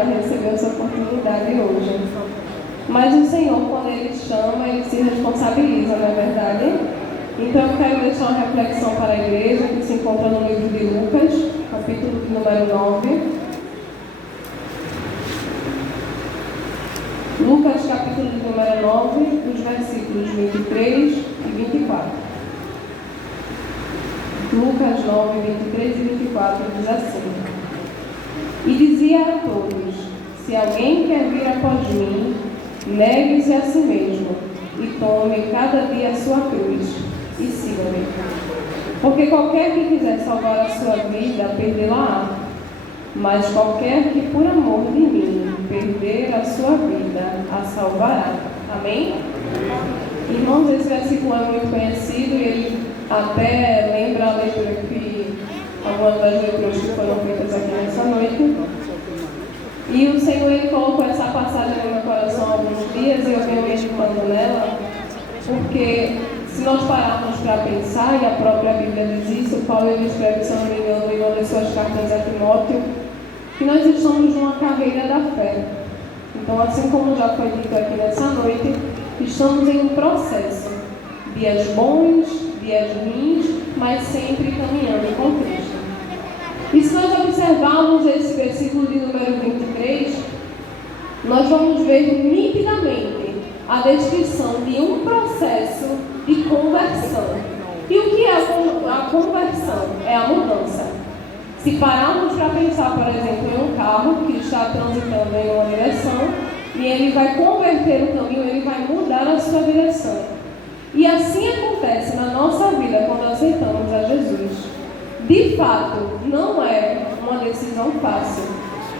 para receber essa oportunidade hoje. Mas o Senhor, quando Ele chama, Ele se responsabiliza, não é verdade? Então eu quero deixar uma reflexão para a igreja, que se encontra no livro de Lucas, capítulo número 9. Lucas, capítulo número 9, dos versículos 23 e 24. Lucas 9, 23 e 24 diz assim: E dizia a todos: Se alguém quer vir após mim, negue-se a si mesmo, e tome cada dia a sua cruz, e siga-me. Porque qualquer que quiser salvar a sua vida, perdê-la-á. Mas qualquer que por amor de mim perder a sua vida, a salvará. Amém? Irmãos, esse versículo é muito conhecido e ele até lembra a leitura que algumas das leituras que foram feitas aqui nessa noite. E o Senhor, Ele colocou essa passagem no meu coração há alguns dias e eu venho meditando nela, porque se nós pararmos para pensar, e a própria Bíblia diz isso, Paulo ele escreve, se não me engano, em uma das suas cartas a Timóteo, que nós estamos numa carreira da fé. Então, assim como já foi dito aqui nessa noite, estamos em um processo, dias bons, dias ruins, mas sempre caminhando com Cristo. E se nós observarmos esse versículo de número 23, nós vamos ver nitidamente a descrição de um processo de conversão. E o que é a conversão? É a mudança. Se pararmos para pensar, por exemplo, em um carro que está transitando em uma direção e ele vai converter o caminho, ele vai mudar a sua direção. E assim acontece na nossa vida quando aceitamos a Jesus. De fato, não é uma decisão fácil.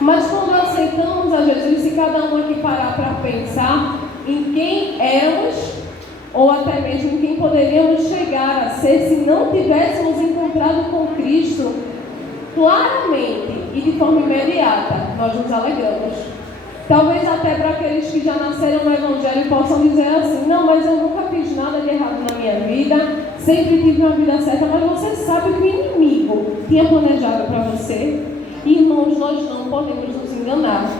Mas quando aceitamos a Jesus, se cada um aqui parar para pensar em quem éramos, ou até mesmo em quem poderíamos chegar a ser se não tivéssemos encontrado com Cristo, claramente e de forma imediata, nós nos alegramos. Talvez até para aqueles que já nasceram no Evangelho possam dizer assim: não, mas eu nunca fiz nada de errado na minha vida, sempre tive uma vida certa. Mas você sabe que o inimigo tinha planejado para você? Irmãos, nós não podemos nos enganar.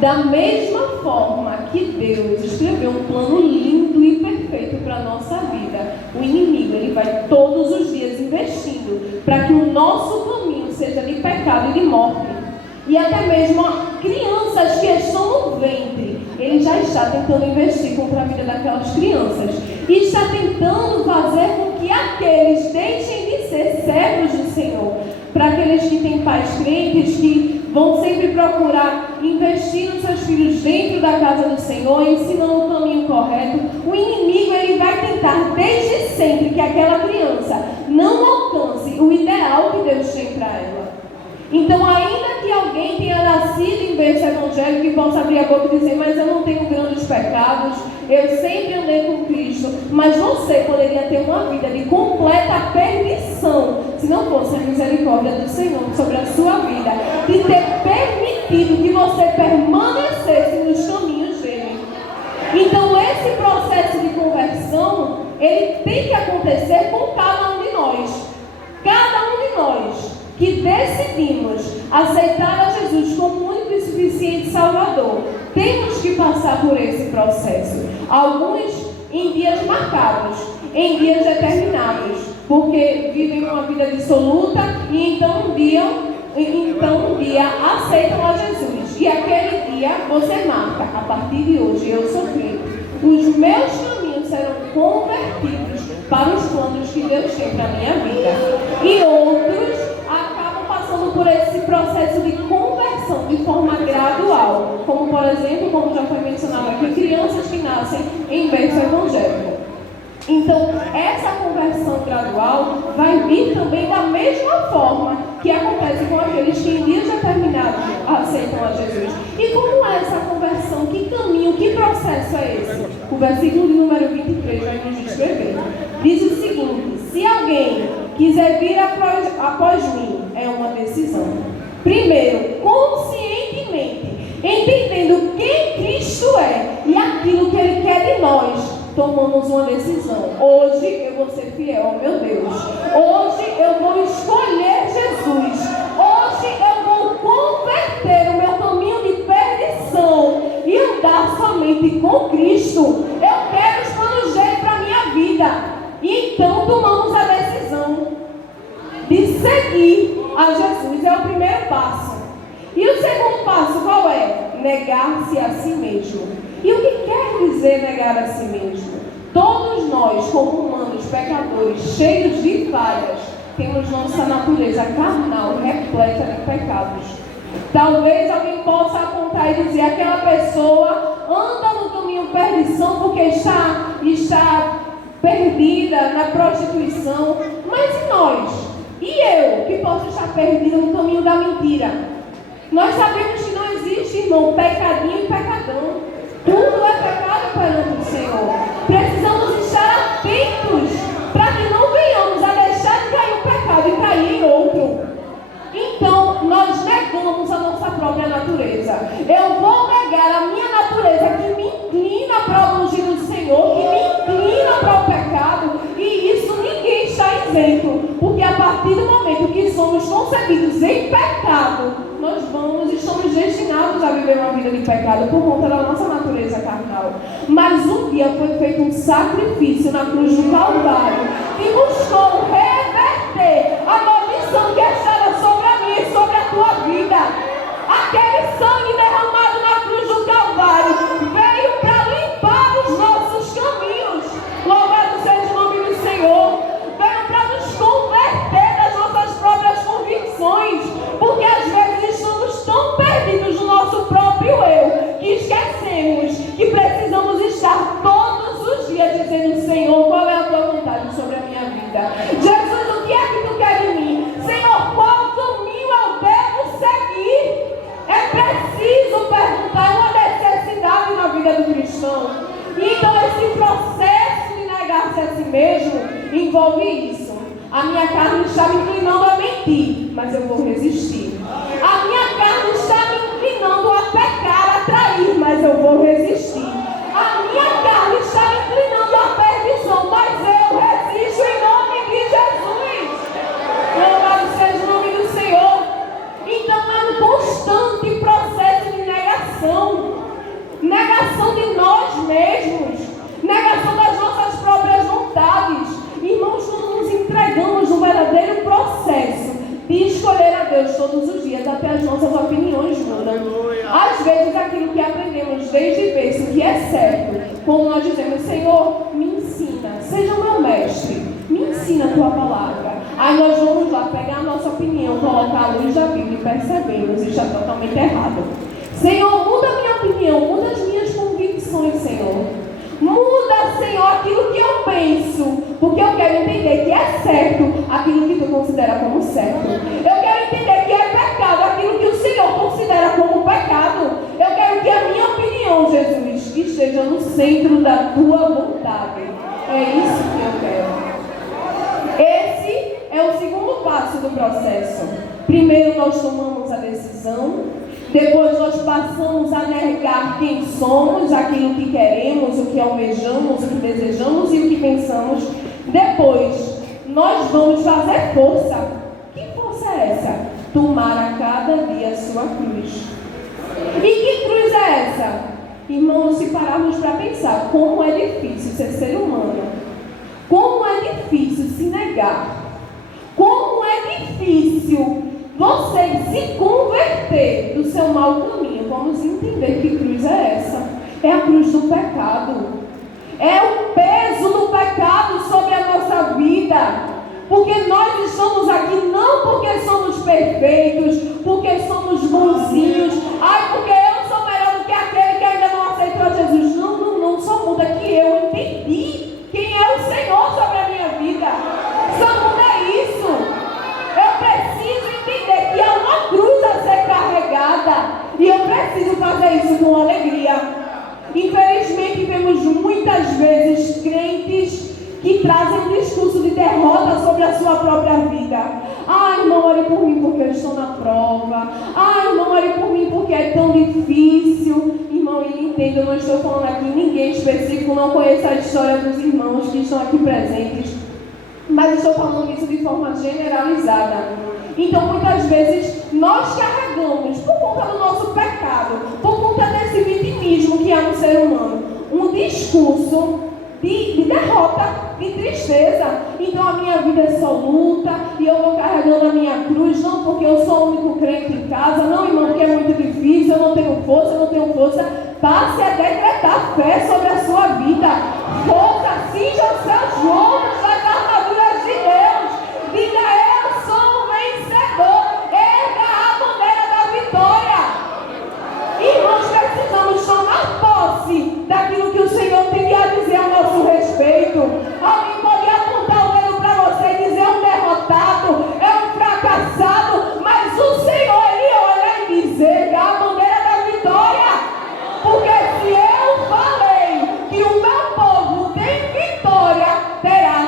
Da mesma forma que Deus escreveu um plano lindo e perfeito para a nossa vida, o inimigo ele vai todos os dias investindo para que o nosso caminho seja de pecado e de morte. E até mesmo crianças que estão no ventre, ele já está tentando investir contra a vida daquelas crianças. E está tentando fazer com que aqueles deixem de ser servos do Senhor. Para aqueles que têm pais crentes, que vão sempre procurar investir nos seus filhos dentro da casa do Senhor, ensinando o caminho correto, o inimigo ele vai tentar desde sempre que aquela criança não alcance o ideal que Deus tem para ela. Então, ainda que alguém tenha nascido em berço evangélico e possa abrir a boca e dizer: mas eu não tenho grandes pecados, eu sempre andei com Cristo, mas você poderia ter uma vida de completa perdição se não fosse a misericórdia do Senhor sobre a sua vida, de ter permitido que você permanecesse nos caminhos dele. Então, esse processo de conversão, ele tem que acontecer com cada um de nós. Cada um de nós que decidimos aceitar a Jesus como único e suficiente Salvador, temos que passar por esse processo. Alguns em dias marcados, em dias determinados, porque vivem uma vida dissoluta e então um dia aceitam a Jesus. E aquele dia você marca: a partir de hoje eu sou crente. Os meus caminhos serão convertidos para os planos que Deus tem para a minha vida. E outros acabam passando por esse processo de conversão de forma gradual, como por exemplo, como já foi mencionado aqui, crianças que nascem em berço evangélico. Então, essa conversão gradual vai vir também da mesma forma que acontece com aqueles que em dias determinados aceitam a Jesus. E como é essa conversão? Que caminho, que processo é esse? O versículo de número 23 vai nos descrever. Diz o seguinte: se alguém quiser vir após mim, é uma decisão. Primeiro, conscientemente, entendendo quem Cristo é e aquilo que Ele quer de nós, tomamos uma decisão. Hoje eu vou ser fiel ao meu Deus. Hoje eu vou escolher Jesus. Hoje eu vou converter o meu caminho de pecado negar-se a si mesmo. E o que quer dizer negar a si mesmo? Todos nós, como humanos, pecadores, cheios de falhas, temos nossa natureza carnal repleta de pecados. Talvez alguém possa apontar e dizer: aquela pessoa anda no caminho de perdição porque está perdida na prostituição. Mas e nós? E eu, que posso estar perdida no caminho da mentira? Nós sabemos que não existe, irmão, pecadinho e pecadão. Tudo é pecado perante o Senhor. Precisamos estar atentos para que não venhamos a deixar de cair um pecado e cair em outro. Então, nós negamos a nossa própria natureza. Eu vou negar a minha natureza que me inclina para o ungido do Senhor, que me inclina para o pecado, e isso ninguém está isento, porque a partir do momento que somos concebidos em pecado, nós estamos destinados a viver uma vida de pecado por conta da nossa natureza carnal. Mas um dia foi feito um sacrifício na cruz do Calvário que buscou reverter a maldição que estava sobre a minha e sobre a tua vida. Aquele sangue derramado na cruz do Calvário veio para limpar os nossos caminhos. Louvado seja o nome do Senhor. Veio para nos converter das nossas próprias convicções, porque às vezes estamos tão perdidos no nosso próprio eu que esquecemos que precisamos estar todos os dias dizendo: Senhor, qual é a tua vontade sobre a minha vida? Jesus, o que é que tu quer de mim? Senhor, qual caminho eu devo seguir? É preciso perguntar, é uma necessidade na vida do cristão. Então esse processo de negar-se a si mesmo envolve isso. A minha carne está me inclinando a mentir, mas eu vou resistir. A minha carne está me inclinando a pecar, a trair, mas eu vou resistir. A minha carne está me inclinando à perdição, mas eu resisto em nome de Jesus. Louvado seja o nome do Senhor. Então é um constante processo de negação. Negação de nós mesmos. Negação das nossas próprias vontades. Irmãos, quando nos entregamos no verdadeiro processo de escolher a Deus todos os dias, até as nossas opiniões mudam. Às vezes aquilo que aprendemos desde berço que é certo, como nós dizemos: Senhor, me ensina, seja o meu mestre, me ensina a tua palavra. Aí nós vamos lá pegar a nossa opinião, colocar a luz da Bíblia e percebemos: está totalmente errado. Senhor, muda a minha opinião, muda as minhas convicções, Senhor. Muda, Senhor, aquilo que eu penso, porque eu quero entender que é certo aquilo que tu considera como certo. Eu quero entender que é pecado aquilo que o Senhor considera como pecado. Eu quero que a minha opinião, Jesus, esteja no centro da tua vontade. É isso que eu quero. Esse é o segundo passo do processo. Primeiro nós tomamos a decisão. Depois nós passamos a negar quem somos, aquilo que queremos, o que almejamos, o que desejamos e o que pensamos. Depois nós vamos fazer força. Que força é essa? Tomar a cada dia a sua cruz. E que cruz é essa? Irmãos, se pararmos para pensar, como é difícil ser humano. Como é difícil se negar. Como é difícil você se converter do seu mau caminho. Vamos entender que cruz é essa. É a cruz do pecado. É o peso do pecado sobre a nossa vida. Porque nós estamos aqui não porque somos perfeitos, porque somos bonzinhos. Ai, porque eu sou melhor do que aquele que ainda não aceitou Jesus. Não, só muda que eu entendi quem é o Senhor sobre a minha vida. Só muda isso. Eu preciso entender que há uma cruz a ser carregada e eu preciso fazer isso com alegria. Infelizmente, vemos muitas vezes crentes que trazem discurso de derrota sobre a sua própria vida. Ai, irmão, ore por mim porque eu estou na prova. Ai, irmão, ore por mim porque é tão difícil. Irmão, e entenda, eu não estou falando aqui ninguém específico, não conheço a história dos irmãos que estão aqui presentes. Mas estou falando isso de forma generalizada. Então, muitas vezes, nós carregamos, por conta do nosso pecado, por conta desse vitimismo que há no ser humano, um discurso de derrota, de tristeza. Então a minha vida é só luta e eu vou carregando a minha cruz, não porque eu sou o único crente em casa, não, irmão, porque é muito difícil, eu não tenho força. Passe a decretar fé sobre a sua vida. Força, cinja os seus lombos das armaduras de Deus. Diga, eu sou um vencedor. Erga a bandeira da vitória. Irmãos, precisamos tomar posse daquilo que o Senhor tem a dizer a nosso respeito. Alguém pode apontar o dedo para você e dizer, é um derrotado, é um fracassado, mas o Senhor, Ele olha e diz, erga a bandeira da vitória. Porque se eu falei que o meu povo tem vitória, terá.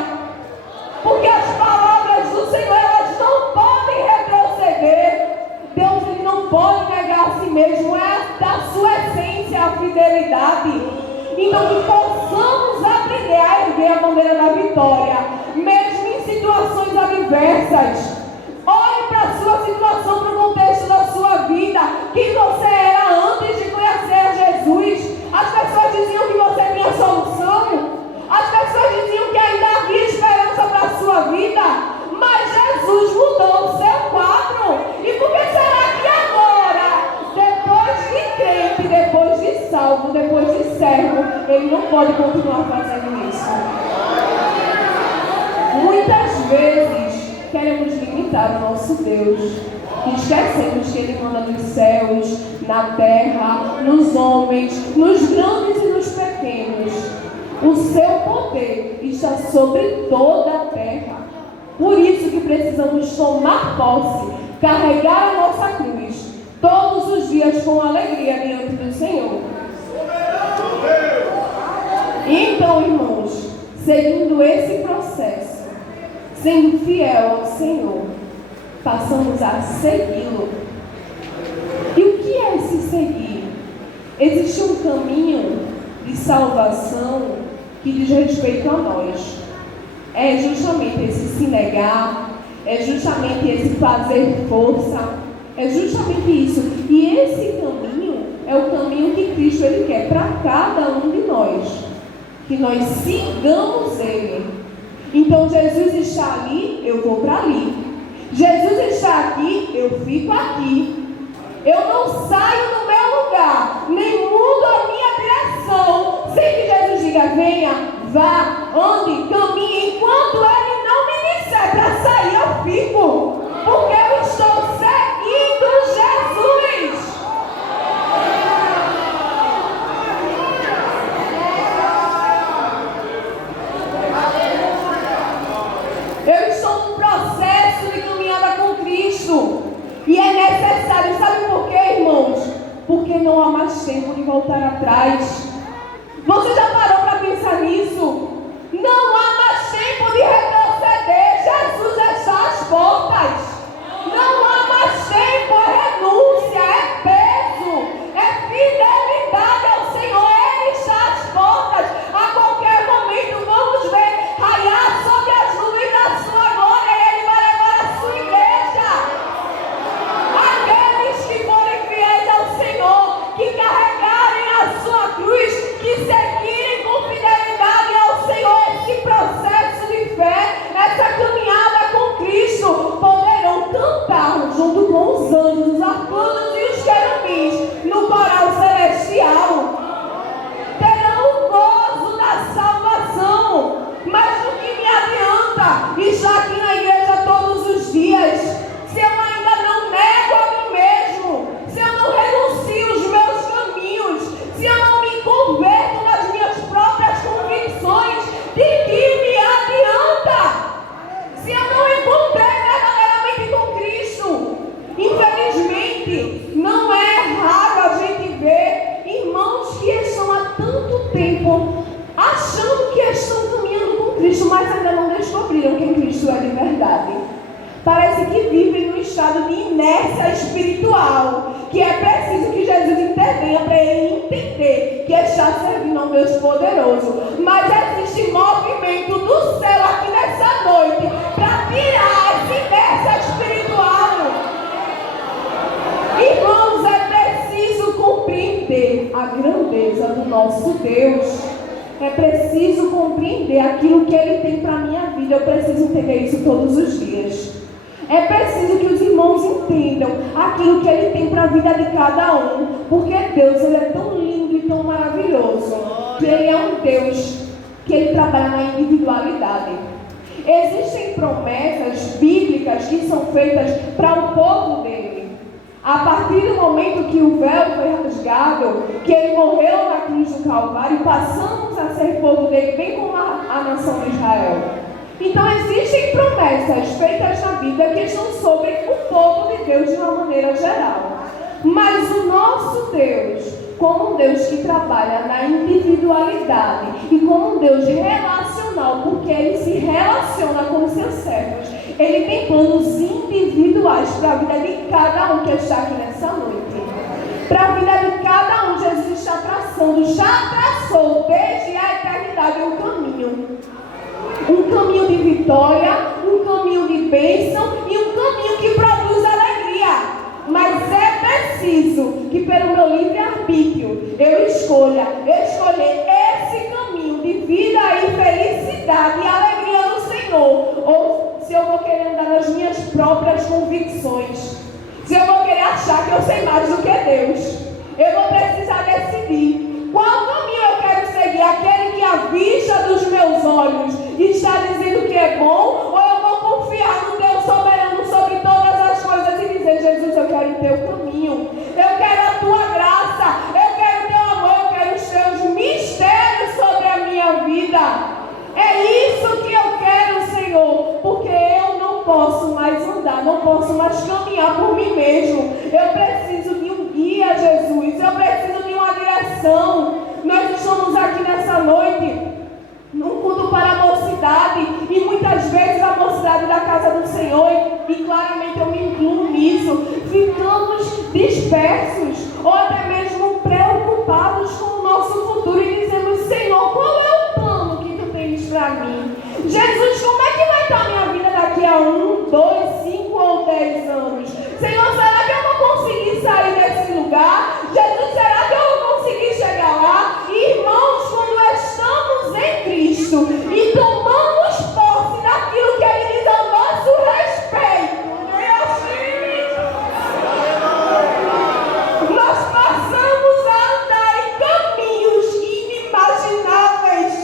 Porque as palavras do Senhor, elas não podem retroceder. Deus, Ele não pode negar a si mesmo. É da sua essência a fidelidade. Então que possamos aprender a erguer a bandeira da vitória, mesmo em situações adversas. Olhe para a sua situação, para o contexto da sua vida, quem você era antes de conhecer a Jesus. As pessoas diziam que você tinha solução, as pessoas diziam que ainda havia esperança para a sua vida, mas Jesus mudou o seu quadro. E por que será que agora, depois de crente, depois de salvo, depois de servo, Ele não pode continuar fazendo isso? Muitas vezes queremos limitar o nosso Deus, esquecemos que Ele manda nos céus, na terra, nos homens, nos grandes e nos pequenos. O seu poder está sobre toda a terra. Por isso que precisamos tomar posse, carregar a nossa cruz todos os dias com alegria diante do Senhor. Então, irmãos, seguindo esse processo, sendo fiel ao Senhor, passamos a segui-lo. E o que é esse seguir? Existe um caminho de salvação que diz respeito a nós. É justamente esse se negar, é justamente esse fazer força, é justamente isso. E esse caminho é o caminho que Cristo Ele quer para cada um de nós, que nós sigamos Ele. Então Jesus está ali, eu vou para ali. Jesus está aqui, eu fico aqui. Eu não saio do meu lugar, nem mudo a minha direção, sem que Jesus diga, venha, vá, ande, caminhe. Enquanto Ele não me disser para sair, eu fico, porque eu estou seguindo Jesus. Eu estou num processo de caminhada com Cristo. E é necessário, sabe por quê, irmãos? Porque não há mais tempo de voltar atrás. Você já parou para pensar nisso? Não há mais tempo de retroceder. Jesus está às portas. Não há mais tempo, é renúncia, é peso, é fidelidade ao Senhor. Ele está às portas. A qualquer momento vamos ver raiar sobre as nuvens da sua glória e Ele vai levar a sua igreja. Aqueles que forem fiéis ao Senhor, que carregarem a sua cruz, que seguirem com fidelidade ao Senhor esse processo de fé, essa caminhada com Cristo, poderão cantar junto com os anjos, os arcanjos e os querubins no coral celestial. Terão o gozo da salvação. Mas o que me adianta estar aqui na igreja todos os dias, se eu ainda não nego a mim mesmo, se eu não renuncio os meus caminhos, se eu não me converto nas minhas próprias convicções? De que me adianta? Se eu não encontrei verdadeiramente com Cristo. Infelizmente, não é raro a gente ver irmãos que estão há tanto tempo achando que estão caminhando com Cristo, mas ainda não descobriram quem Cristo é de verdade. Parece que vivem num estado de inércia espiritual, que é preciso que Jesus intervenha para ele entender que está servindo a um Deus poderoso. Mas existe movimento do céu aqui nessa noite para tirar essa inércia espiritual. Irmãos, é preciso compreender a grandeza do nosso Deus. É preciso compreender aquilo que Ele tem para a minha vida. Eu preciso entender isso todos os dias. É preciso que os irmãos entendam aquilo que Ele tem para a vida de cada um. Porque Deus, Ele é tão lindo e tão maravilhoso, que Ele é um Deus que Ele trabalha na individualidade. Existem promessas bíblicas que são feitas para o povo dele. A partir do momento que o véu foi rasgado, que Ele morreu na cruz do Calvário, passamos a ser povo dele, bem como a nação de Israel. Então existem promessas feitas na Bíblia que estão sobre o povo de Deus de uma maneira geral. Mas o nosso Deus, como um Deus que trabalha na individualidade e como um Deus relacional, porque Ele se relaciona com os seus servos, Ele tem planos individuais para a vida de cada um que está aqui nessa noite. Para a vida de cada um, Jesus está traçando, já traçou desde a eternidade um caminho. Um caminho de vitória, um caminho de bênção e um caminho que produz alegria. Mas é preciso que pelo meu livre-arbítrio eu escolher esse caminho de vida e felicidade e alegria no Senhor. Ou se eu vou querer andar nas minhas próprias convicções. Se eu vou querer achar que eu sei mais do que Deus. Eu vou precisar decidir qual caminho eu quero seguir. Aquele que à vista dos meus olhos está dizendo que é bom, ou eu vou confiar no Deus soberano sobre todas as coisas e dizer: Jesus, eu quero o teu caminho, eu quero a tua graça, eu quero o teu amor, eu quero os teus mistérios sobre a minha vida. É isso que eu quero, Senhor, porque eu não posso mais andar, não posso mais caminhar por mim mesmo. Eu preciso de um guia, Jesus, eu preciso de uma direção. Nós estamos aqui nessa noite num culto para a mocidade, e muitas vezes a mocidade da casa do Senhor, e claramente eu me incluo nisso, ficamos dispersos, ou até mesmo preocupados com o nosso futuro, e dizemos: Senhor, qual é o plano que tu tens para mim? Jesus, como é que vai estar a minha vida daqui a 1, 2, 5 ou 10 anos? Senhor, será que eu vou conseguir sair desse lugar? Jesus, será que eu vou conseguir chegar lá? Irmãos, quando estamos em Cristo e tomamos posse daquilo que Ele diz ao nosso respeito, nós passamos a andar em caminhos inimagináveis.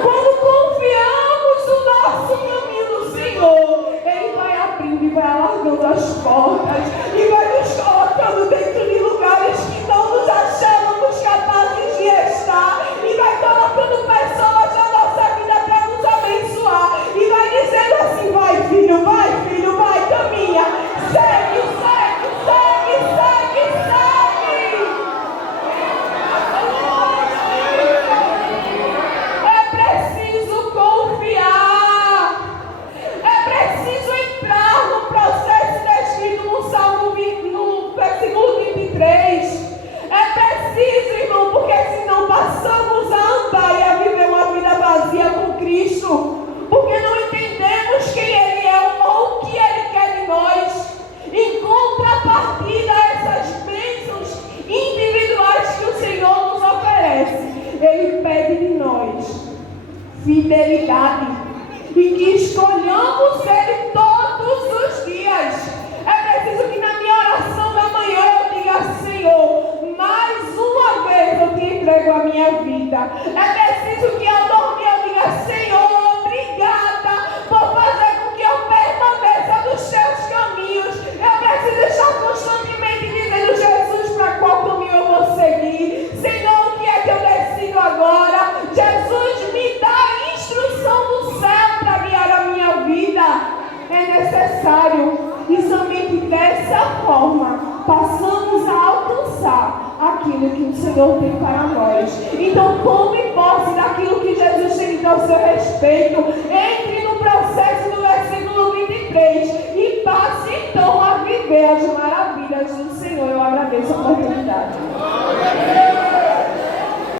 Quando confiamos no nosso caminho no Senhor, Ele vai abrindo e vai alargando as portas e vai nos colocando dentro de lugares que não nos achávamos capazes de estar, e vai colocando pessoas na nossa vida para nos abençoar, e vai dizendo assim: vai filho, caminha, segue, segue, segue, segue, segue. É preciso confiar, é preciso entrar no processo descrito no Salmo 20, no versículo 23. É preciso, irmão, porque senão passamos a andar e a viver uma vida vazia com Cristo, porque não entendemos quem Ele é ou o que Ele quer de nós. Em contrapartida a essas bênçãos individuais que o Senhor nos oferece, Ele pede de nós fidelidade, e que escolhamos Ele todos os dias. É preciso que na minha oração da manhã eu diga: Senhor, mais uma vez eu te entrego a minha vida. É preciso que ao dormir eu diga: Senhor, obrigada por fazer com que eu permaneça nos teus caminhos. Eu preciso estar constantemente dizendo: Jesus, para qual caminho eu vou seguir? Senhor, o que é que eu decido agora? Jesus, me dá a instrução do céu para guiar a minha vida. É necessário, e somente dessa forma passamos a alcançar aquilo que o Senhor tem para nós. Então tome posse daquilo que Jesus tem dito ao seu respeito. Entre no processo do versículo 23 e passe então a viver as maravilhas do Senhor. Eu agradeço a oportunidade.